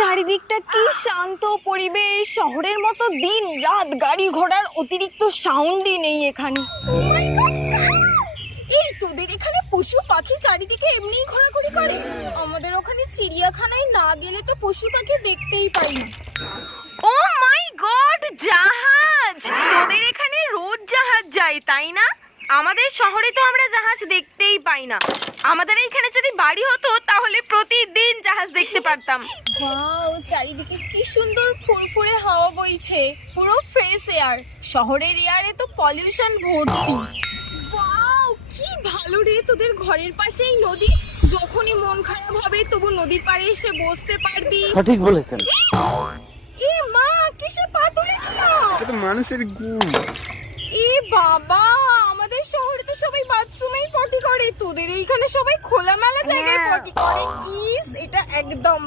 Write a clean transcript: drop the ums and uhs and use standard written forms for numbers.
চারিদিকটা কি শান্ত পরিবেশ, শহরের মতো দিন রাত গাড়ি ঘোড়ার অতিরিক্ত সাউন্ডই নেই এখানে। এই তোদের এখানে পশু পাখি চারিদিকে এমনিই ঘোরাঘুরি করে? আমাদের ওখানে চিড়িয়াখানায় না গেলে তো পশু পাখি দেখতেই পাই না। ও মাই গড, জাহাজ! তোদের এখানে রোজ জাহাজ যায় তাই না? আমাদের শহরে তো আমরা জাহাজ দেখতেই পাই না। আমাদের এইখানে যদি বাড়ি হতো তাহলে প্রতিদিন জাহাজ দেখতে পারতাম। ওয়াও, চারিদিকে কি সুন্দর ফুরফুরে হাওয়া বইছে, পুরো ফ্রেশ এয়ার। শহরের এয়ারে তো পলিউশন ভর্তি। ওয়াও, কি ভালো রে, তোদের ঘরের পাশেই নদী। যখনই মন খারাপ হবে তবু নদীর পাড়ে এসে বসতে পারবি। সঠিক বলেছেন। এ মা, কিসে পা তুলে দিলা? এটা তো মানুষের গুণ। এ বাবা, আমাদের শহরে তো সবাই বাথরুমেই পটি করে, তোদের এইখানে সবাই খোলামেলা জায়গায় পটি করে। ইস, এটা একদম